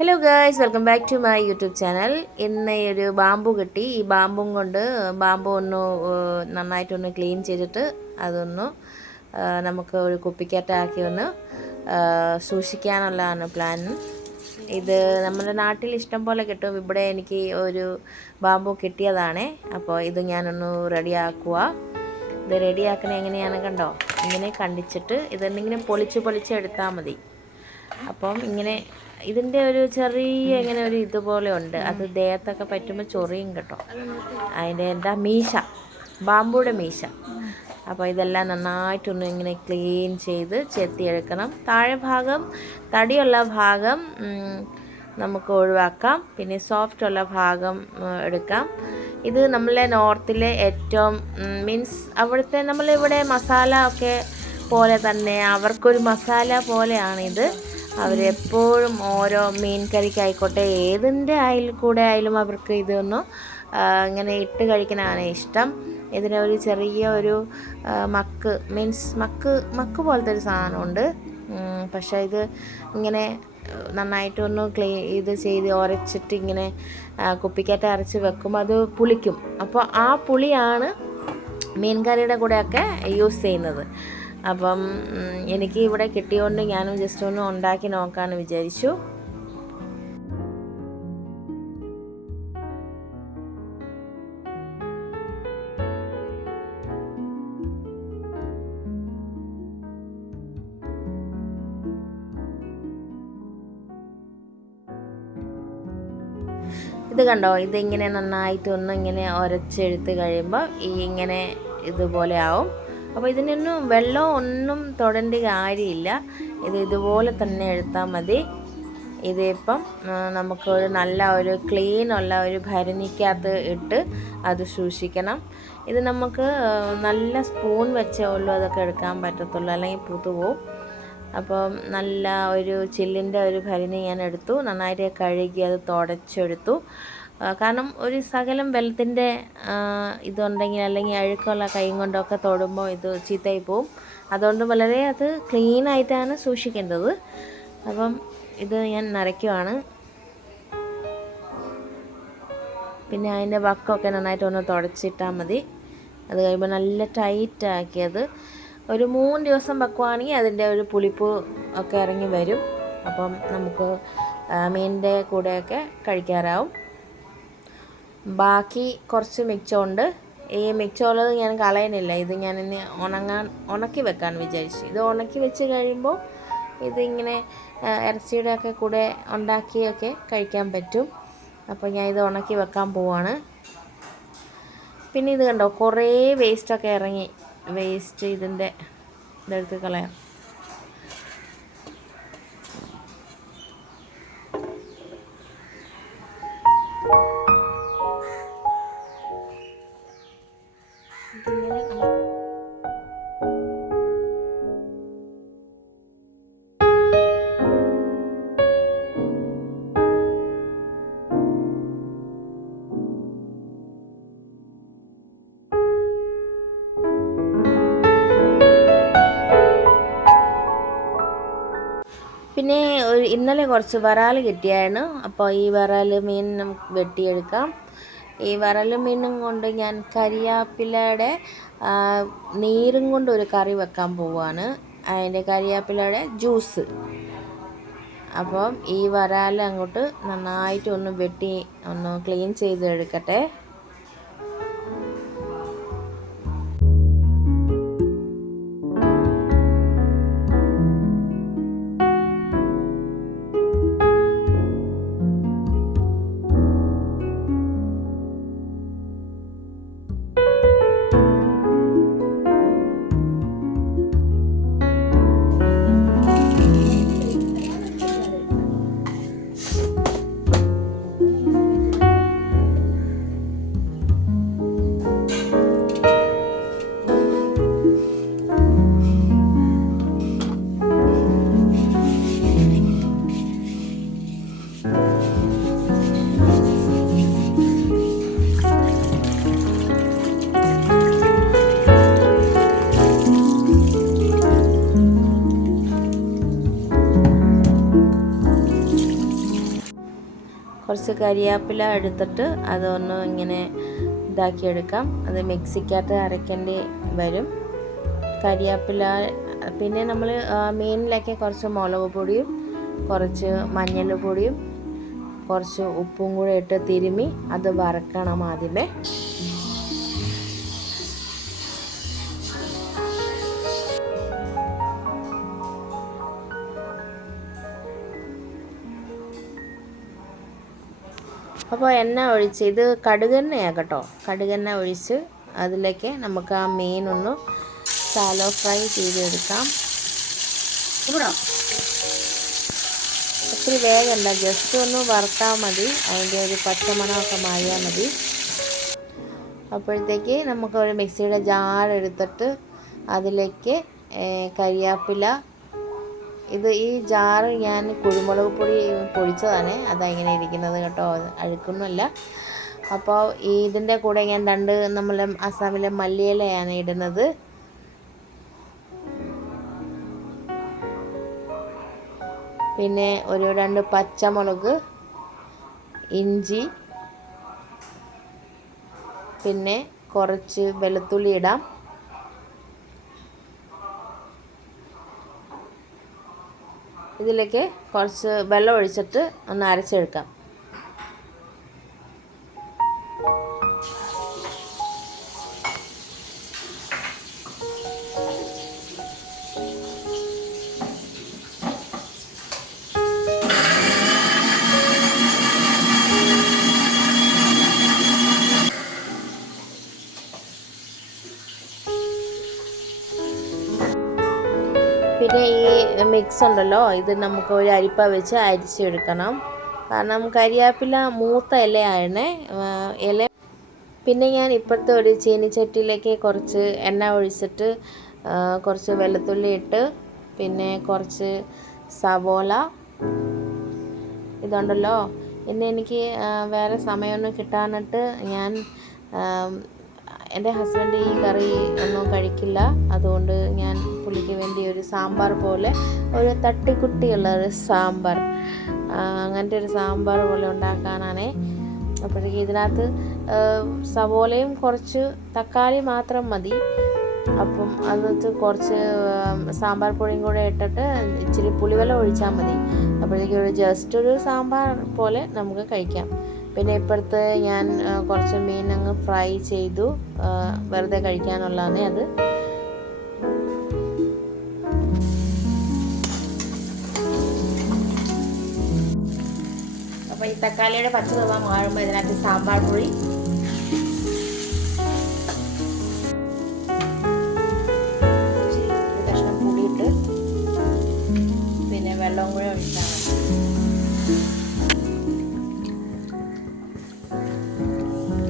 Hello guys, welcome back to my YouTube channel. ഇന്ന് ഒരു bamboo കിട്ടി. ഈ ബാമ്പും കൊണ്ട് ബാമ്പു ഒന്ന് നന്നായിട്ടൊന്ന് ക്ലീൻ ചെയ്തിട്ട് അതൊന്ന് നമുക്ക് ഒരു കുപ്പിക്കകത്താക്കി ഒന്ന് സൂക്ഷിക്കാനുള്ളതാണ് പ്ലാൻ. ഇത് നമ്മുടെ നാട്ടിൽ ഇഷ്ടം പോലെ കിട്ടും. ഇവിടെ എനിക്ക് ഒരു ബാമ്പു കിട്ടിയതാണ്. അപ്പോൾ ഇത് ഞാനൊന്ന് റെഡിയാക്കുക. ഇത് റെഡിയാക്കണ എങ്ങനെയാണ് കണ്ടോ? ഇങ്ങനെ കണ്ടിച്ചിട്ട് ഇതെന്തെങ്കിലും പൊളിച്ചെടുത്താൽ മതി. അപ്പം ഇങ്ങനെ ഇതിൻ്റെ ഒരു ചെറിയ ഇങ്ങനെ ഒരു ഇതുപോലെ ഉണ്ട്. അത് ദേഹത്തൊക്കെ പറ്റുമ്പോൾ ചൊറിയും കേട്ടോ. അതിൻ്റെ എന്താ മീശ, ബാമ്പുയുടെ മീശ. അപ്പോൾ ഇതെല്ലാം നന്നായിട്ടൊന്ന് ഇങ്ങനെ ക്ലീൻ ചെയ്ത് ചെത്തിയെടുക്കണം. താഴെ ഭാഗം തടിയുള്ള ഭാഗം നമുക്ക് ഒഴിവാക്കാം, പിന്നെ സോഫ്റ്റുള്ള ഭാഗം എടുക്കാം. ഇത് നമ്മളെ നോർത്തിലെ ഏറ്റവും മീൻസ് അവിടുത്തെ നമ്മളിവിടെ മസാല ഒക്കെ പോലെ തന്നെ അവർക്കൊരു മസാല പോലെയാണിത്. അവരെപ്പോഴും ഓരോ മീൻ കറിക്കായിക്കോട്ടെ ഏതിൻ്റെ കൂടെ ആയാലും അവർക്ക് ഇതൊന്ന് ഇങ്ങനെ ഇട്ട് കഴിക്കാനാണ് ഇഷ്ടം. ഇതിനൊരു ചെറിയ ഒരു മക്ക് പോലത്തെ ഒരു സാധനമുണ്ട്. പക്ഷേ ഇത് ഇങ്ങനെ നന്നായിട്ടൊന്ന് ഇത് ചെയ്ത് ഉരച്ചിട്ട് ഇങ്ങനെ കുപ്പിക്കകത്ത് അരച്ച് വെക്കുമ്പോൾ അത് പുളിക്കും. അപ്പോൾ ആ പുളിയാണ് മീൻ കറിയുടെ കൂടെയൊക്കെ യൂസ് ചെയ്യുന്നത്. അപ്പം എനിക്ക് ഇവിടെ കിട്ടിയോണ്ട് ഞാനും ജസ്റ്റ് ഒന്ന് ഉണ്ടാക്കി നോക്കാമെന്ന് വിചാരിച്ചു. ഇത് കണ്ടോ, ഇതിങ്ങനെ നന്നായിട്ടൊന്ന് ഇങ്ങനെ ഉരച്ചെടുത്ത് കഴിയുമ്പോൾ ഇങ്ങനെ ഇതുപോലെ ആവും. അപ്പോൾ ഇതിനൊന്നും വെള്ളം ഒന്നും തൊടേണ്ട കാര്യമില്ല. ഇതുപോലെ തന്നെ എടുത്താൽ മതി. ഇതിപ്പം നമുക്കൊരു നല്ല ഒരു ക്ലീൻ ഉള്ള ഒരു ഭരണിക്കകത്ത് ഇട്ട് അത് സൂക്ഷിക്കണം. ഇത് നമുക്ക് നല്ല സ്പൂൺ വെച്ചേ ഉള്ളൂ അതൊക്കെ എടുക്കാൻ പറ്റത്തുള്ളൂ, അല്ലെങ്കിൽ പുതുപോവും. അപ്പം നല്ല ഒരു ചില്ലിൻ്റെ ഒരു ഭരണി ഞാൻ എടുത്തു, നന്നായിട്ട് കഴുകി അത് തുടച്ചെടുത്തു. കാരണം ഒരു ശകലം വെള്ളത്തിൻ്റെ ഇതുണ്ടെങ്കിൽ അല്ലെങ്കിൽ അഴുക്കുള്ള കൈ കൊണ്ടൊക്കെ തൊടുമ്പോൾ ഇത് ചീത്തയായി പോവും. അതുകൊണ്ട് വളരെ അത് ക്ലീനായിട്ടാണ് സൂക്ഷിക്കേണ്ടത്. അപ്പം ഇത് ഞാൻ നിറയ്ക്കുവാണ്. പിന്നെ അതിൻ്റെ വക്കൊക്കെ നന്നായിട്ടൊന്ന് തുടച്ചിട്ടാൽ മതി. അത് കഴിയുമ്പോൾ നല്ല ടൈറ്റാക്കിയത് ഒരു 3 ദിവസം വെക്കുവാണെങ്കിൽ അതിൻ്റെ ഒരു പുളിപ്പ് ഒക്കെ ഇറങ്ങി വരും. അപ്പം നമുക്ക് മീനിൻ്റെ കൂടെയൊക്കെ കഴിക്കാറാവും. ബാക്കി കുറച്ച് മിച്ചമുണ്ട്. ഈ മിച്ചമുള്ളത് ഞാൻ കളയുന്നില്ല. ഇത് ഞാനിന്ന് ഉണക്കി വെക്കാൻ വിചാരിച്ചു. ഇത് ഉണക്കി വെച്ച് കഴിയുമ്പോൾ ഇതിങ്ങനെ ഇറച്ചിയുടെ ഒക്കെ കൂടെ ഉണ്ടാക്കിയൊക്കെ കഴിക്കാൻ പറ്റും. അപ്പോൾ ഞാൻ ഇത് ഉണക്കി വെക്കാൻ പോവാണ്. പിന്നെ ഇത് കണ്ടോ, കുറേ വേസ്റ്റൊക്കെ ഇറങ്ങി. ഇതെടുത്ത് കളയാം. പിന്നെ ഇന്നലെ കുറച്ച് വരാൽ കിട്ടിയായിരുന്നു. അപ്പോൾ ഈ വരാൽ മീൻ നമുക്ക് വെട്ടിയെടുക്കാം. ഈ വരാൽ മീനും കൊണ്ട് ഞാൻ കരിയാപ്പിലയുടെ നീരും കൊണ്ട് ഒരു കറി വെക്കാൻ പോവുകയാണ്. അതിൻ്റെ കരിയാപ്പിലയുടെ ജ്യൂസ്. അപ്പം ഈ വരാൽ അങ്ങോട്ട് നന്നായിട്ട് ഒന്ന് വെട്ടി ഒന്ന് ക്ലീൻ ചെയ്തെടുക്കട്ടെ. കുറച്ച് കരിയാപ്പില എടുത്തിട്ട് അതൊന്ന് ഇങ്ങനെ ഇതാക്കിയെടുക്കാം. അത് മിക്സിക്കകത്ത് അരയ്ക്കേണ്ടി വരും. കരിയാപ്പില, പിന്നെ നമ്മൾ മീനിലൊക്കെ കുറച്ച് മുളക് പൊടിയും കുറച്ച് മഞ്ഞൾ പൊടിയും കുറച്ച് ഉപ്പും കൂടെ ഇട്ട് തിരുമ്മി അത് വറക്കണം ആദ്യമേ. അപ്പോൾ എണ്ണ ഒഴിച്ച്, ഇത് കടുകെണ്ണയാണ് കേട്ടോ, കടുകെണ്ണ ഒഴിച്ച് അതിലേക്ക് നമുക്ക് ആ മീനൊന്ന് ശാലോ ഫ്രൈ ചെയ്തെടുക്കാം. ഒത്തിരി വേഗമല്ല, ജസ്റ്റ് ഒന്ന് വറുത്താൽ മതി, അതിൻ്റെ ഒരു പച്ചമണമൊക്കെ മാറിയാൽ മതി. അപ്പോഴത്തേക്ക് നമുക്ക് ഒരു മിക്സിയുടെ ജാർ എടുത്തിട്ട് അതിലേക്ക് കരിയാപ്പില, ഈ ജാറ് ഞാൻ കുരുമുളക് പൊടി പൊടിച്ചതാണ്, അതങ്ങനെ ഇരിക്കുന്നത് കേട്ടോ, അഴുക്കൊന്നുമല്ല. അപ്പോൾ ഇതിൻ്റെ കൂടെ ഞാൻ നമ്മൾ അസാമിലെ മല്ലിയിലയാണ് ഇടുന്നത്. പിന്നെ ഒരു 2 പച്ചമുളക്, ഇഞ്ചി, പിന്നെ കുറച്ച് വെളുത്തുള്ളി ഇടാം. ഇതിലേക്ക് കുറച്ച് വെള്ളം ഒഴിച്ചിട്ട് ഒന്ന് അരച്ചെടുക്കാം. പിന്നെ ഈ മിക്സ് ഉണ്ടല്ലോ, ഇത് നമുക്ക് ഒരു അരിപ്പ വെച്ച് അരിച്ചെടുക്കണം. കാരണം കരിയാപ്പില മൂത്ത ഇലയാണ് ഇല. പിന്നെ ഞാൻ ഇപ്പോഴത്തെ ഒരു ചീനിച്ചട്ടിയിലേക്ക് കുറച്ച് എണ്ണ ഒഴിച്ചിട്ട് കുറച്ച് വെളുത്തുള്ളി ഇട്ട്, പിന്നെ കുറച്ച് സവോള, ഇതുണ്ടല്ലോ. ഇന്ന് എനിക്ക് വേറെ സമയമൊന്നും കിട്ടാനിട്ട് ഞാൻ എൻ്റെ ഹസ്ബൻഡ് ഈ കറി ഒന്നും കഴിക്കില്ല, അതുകൊണ്ട് ഞാൻ പുള്ളിക്ക് വേണ്ടി ഒരു സാമ്പാർ പോലെ, ഒരു തട്ടിക്കുട്ടിയുള്ള ഒരു സാമ്പാർ, അങ്ങനത്തെ ഒരു സാമ്പാർ പോലെ ഉണ്ടാക്കാനാണേ. അപ്പോഴേക്കും ഇതിനകത്ത് സവോളയും കുറച്ച് തക്കാളി മാത്രം മതി. അപ്പം അതിനകത്ത് കുറച്ച് സാമ്പാർ പൊടിയും കൂടെ ഇട്ടിട്ട് ഇച്ചിരി പുളിവെള്ളം ഒഴിച്ചാൽ മതി. അപ്പോഴേക്കും ജസ്റ്റ് ഒരു സാമ്പാർ പോലെ നമുക്ക് കഴിക്കാം. പിന്നെ ഇപ്പോഴത്തെ ഞാൻ കുറച്ച് മീൻ അങ്ങ് ഫ്രൈ ചെയ്തു, വെറുതെ കഴിക്കാനുള്ളതാണ് അത്. അപ്പോൾ ഈ തക്കാളിയുടെ പച്ച നിറ മാറുമ്പോൾ ഇതിനകത്ത് സാമ്പാർ പൊടി, കഷ്ണം പൊടിയിട്ട് പിന്നെ വെള്ളവും കൂടെ ഒഴിച്ചാൽ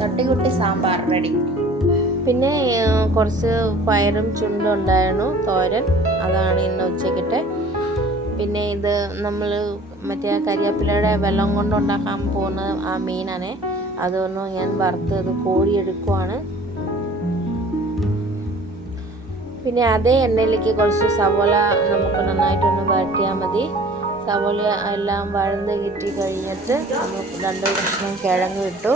തട്ടിക്കുട്ടി സാമ്പാർ റെഡി. പിന്നെ കുറച്ച് പയറും ചുണ്ടും ഉണ്ടായിരുന്നു, തോരൻ, അതാണ് ഇന്ന് ഉച്ചയ്ക്കിട്ട്. പിന്നെ ഇത് നമ്മൾ മറ്റേ കരിയാപ്പിലയുടെ വെള്ളം കൊണ്ട് ഉണ്ടാക്കാൻ പോകുന്ന ആ മീനാണ്, അതൊന്ന് ഞാൻ വറുത്ത് അത് കോരിയെടുക്കുവാണ്. പിന്നെ അതേ എണ്ണയിലേക്ക് കുറച്ച് സവോള നമുക്ക് നന്നായിട്ടൊന്ന് വഴറ്റിയാൽ മതി. സവോള എല്ലാം വഴന്ന് കിട്ടി കഴിഞ്ഞിട്ട് നമുക്ക് 2 കഷ്ണം കിഴങ്ങ് ഇട്ടു.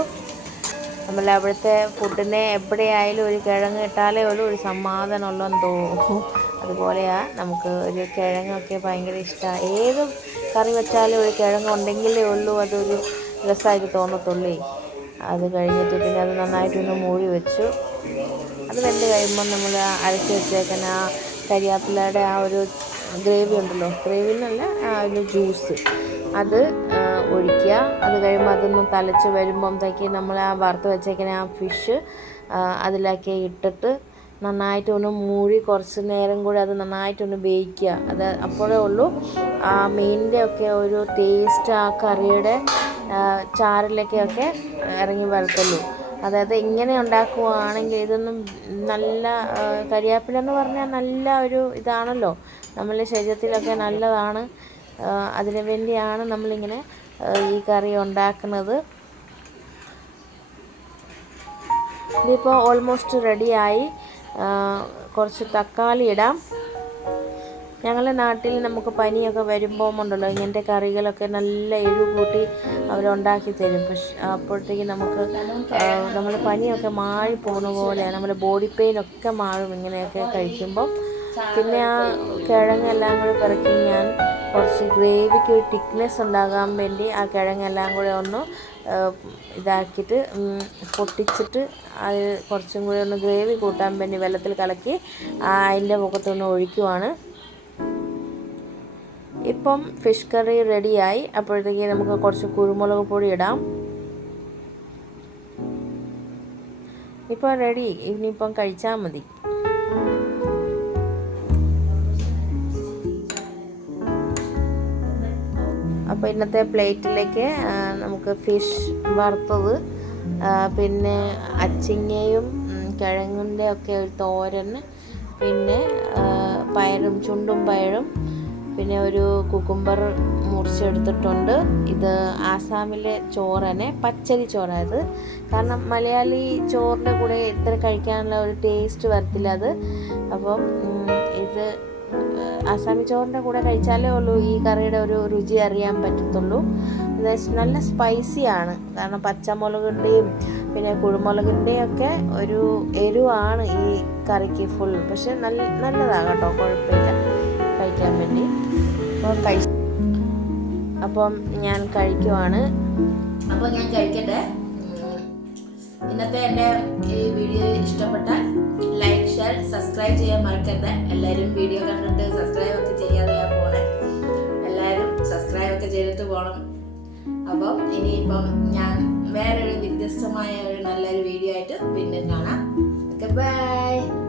നമ്മൾ അവിടുത്തെ ഫുഡിനെ എവിടെയായാലും ഒരു കിഴങ്ങ് ഇട്ടാലേ ഉള്ളൂ ഒരു സമാധാനമുള്ളതെന്ന് തോന്നും. അതുപോലെയാണ് നമുക്ക് ഒരു കിഴങ്ങൊക്കെ ഭയങ്കര ഇഷ്ടമാണ്. ഏത് കറി വെച്ചാലും ഒരു കിഴങ്ങ് ഉണ്ടെങ്കിലേ ഉള്ളൂ അതൊരു രസമായിട്ട് തോന്നത്തുള്ളൂ. അത് കഴിഞ്ഞിട്ട് പിന്നെ അത് നന്നായിട്ടൊന്ന് മൂടി വെച്ചു. അത് വെന്ത് കഴിയുമ്പോൾ നമ്മൾ അരച്ച് വെച്ചേക്കുന്ന ആ കരിയാപ്പിലയുടെ ആ ഒരു ഗ്രേവി ഉണ്ടല്ലോ, ഗ്രേവി എന്നല്ല, ആ ഒരു ജ്യൂസ്, അത് ഒഴിക്കുക. അത് കഴിയുമ്പോൾ അതൊന്ന് തിളച്ച് വരുമ്പോഴത്തേക്ക് നമ്മൾ ആ വറുത്ത് വെച്ചേക്കുന്ന ആ ഫിഷ് അതിലേക്ക് ഇട്ടിട്ട് നന്നായിട്ടൊന്ന് മൂടി കുറച്ച് നേരം കൂടി അത് നന്നായിട്ടൊന്ന് വേവിക്കുക. അത് അപ്പോഴേ ഉള്ളൂ ആ മീനിൻ്റെ ഒക്കെ ഒരു ടേസ്റ്റ് ആ കറിയുടെ ചാറിലേക്കൊക്കെ ഇറങ്ങി വരത്തുള്ളൂ. അതായത് ഇങ്ങനെ ഉണ്ടാക്കുകയാണെങ്കിൽ ഇതൊന്നും നല്ല കരിയാപ്പില എന്ന് പറഞ്ഞാൽ നല്ല ഒരു ഇതാണല്ലോ, നമ്മളുടെ ശരീരത്തിലൊക്കെ നല്ലതാണ്. അതിനു വേണ്ടിയാണ് നമ്മളിങ്ങനെ ഈ കറി ഉണ്ടാക്കുന്നത്. ഇതിപ്പോൾ ഓൾമോസ്റ്റ് റെഡിയായി. കുറച്ച് തക്കാളി ഇടാം. ഞങ്ങളുടെ നാട്ടിൽ നമുക്ക് പനിയൊക്കെ വരുമ്പോൾ ഉണ്ടല്ലോ ഇങ്ങനത്തെ കറികളൊക്കെ നല്ല എരിവ് കൂട്ടി അവരുണ്ടാക്കി തരും. പക്ഷെ അപ്പോഴത്തേക്ക് നമുക്ക് നമ്മുടെ പനിയൊക്കെ മാറി പോകുന്ന പോലെയാണ്, നമ്മുടെ ബോഡി പെയിനൊക്കെ മാറും ഇങ്ങനെയൊക്കെ കഴിക്കുമ്പോൾ. പിന്നെ ആ കിഴങ്ങെല്ലാം കൂടി പിറക്കി ഞാൻ കുറച്ച് ഗ്രേവിക്ക് ഒരു തിക്നെസ് ഉണ്ടാകാൻ വേണ്ടി ആ കിഴങ്ങെല്ലാം കൂടി ഒന്ന് ഇതാക്കിയിട്ട് പൊട്ടിച്ചിട്ട് അത് കുറച്ചും കൂടി ഒന്ന് ഗ്രേവി കൂട്ടാൻ വേണ്ടി വെള്ളത്തിൽ കലക്കി അതിൻ്റെ മുഖത്തൊന്ന് ഒഴിക്കുവാണ്. ഇപ്പം ഫിഷ് കറി റെഡിയായി. അപ്പോഴത്തേക്ക് നമുക്ക് കുറച്ച് കുരുമുളക് പൊടി ഇടാം. ഇപ്പോൾ റെഡി, ഇനിയിപ്പം കഴിച്ചാൽ മതി. അപ്പോൾ ഇന്നത്തെ പ്ലേറ്റിലേക്ക് നമുക്ക് ഫിഷ് വറുത്തത്, പിന്നെ അച്ചിങ്ങയും കിഴങ്ങിൻ്റെ ഒക്കെ ഒരു തോരൻ, പിന്നെ പയറും ചുണ്ടും പയറും, പിന്നെ ഒരു കുക്കുംബർ മുറിച്ചെടുത്തിട്ടുണ്ട്. ഇത് ആസാമിലെ ചോറനെ പച്ചരി ചോറായത്. കാരണം മലയാളി ചോറിൻ്റെ കൂടെ ഇത്ര കഴിക്കാനുള്ള ഒരു ടേസ്റ്റ് വരത്തില്ല അത്. അപ്പം ഇത് ആസാമി ചോറിൻ്റെ കൂടെ കഴിച്ചാലേ ഉള്ളൂ ഈ കറിയുടെ ഒരു രുചി അറിയാൻ പറ്റത്തുള്ളൂ. നല്ല സ്പൈസിയാണ്, കാരണം പച്ചമുളകിൻ്റെയും പിന്നെ കുരുമുളകിൻ്റെയും ഒക്കെ ഒരു എരിവാണ് ഈ കറിക്ക് ഫുൾ. പക്ഷെ നല്ലതാണ് കേട്ടോ, കുഴപ്പമില്ല കഴിക്കാൻ വേണ്ടി. അപ്പം ഞാൻ കഴിക്കുവാണ്. അപ്പോൾ ഞാൻ കഴിക്കട്ടെ. ഇന്നത്തെ എൻ്റെ ഈ വീഡിയോ ഇഷ്ടപ്പെട്ടാൽ ലൈക്ക്, ഷെയർ, സബ്സ്ക്രൈബ് ചെയ്യാൻ മറക്കരുത്. എല്ലാവരും വീഡിയോ കണ്ടിട്ട് സബ്സ്ക്രൈബ് ഒക്കെ ചെയ്യാതെയാ പോണേ. എല്ലാവരും സബ്സ്ക്രൈബ് ഒക്കെ ചെയ്തിട്ട് പോകണം. അപ്പം ഇനിയിപ്പം ഞാൻ വേറൊരു വ്യത്യസ്തമായ ഒരു നല്ലൊരു വീഡിയോ ആയിട്ട് പിന്നെ കാണാം. Okay, by.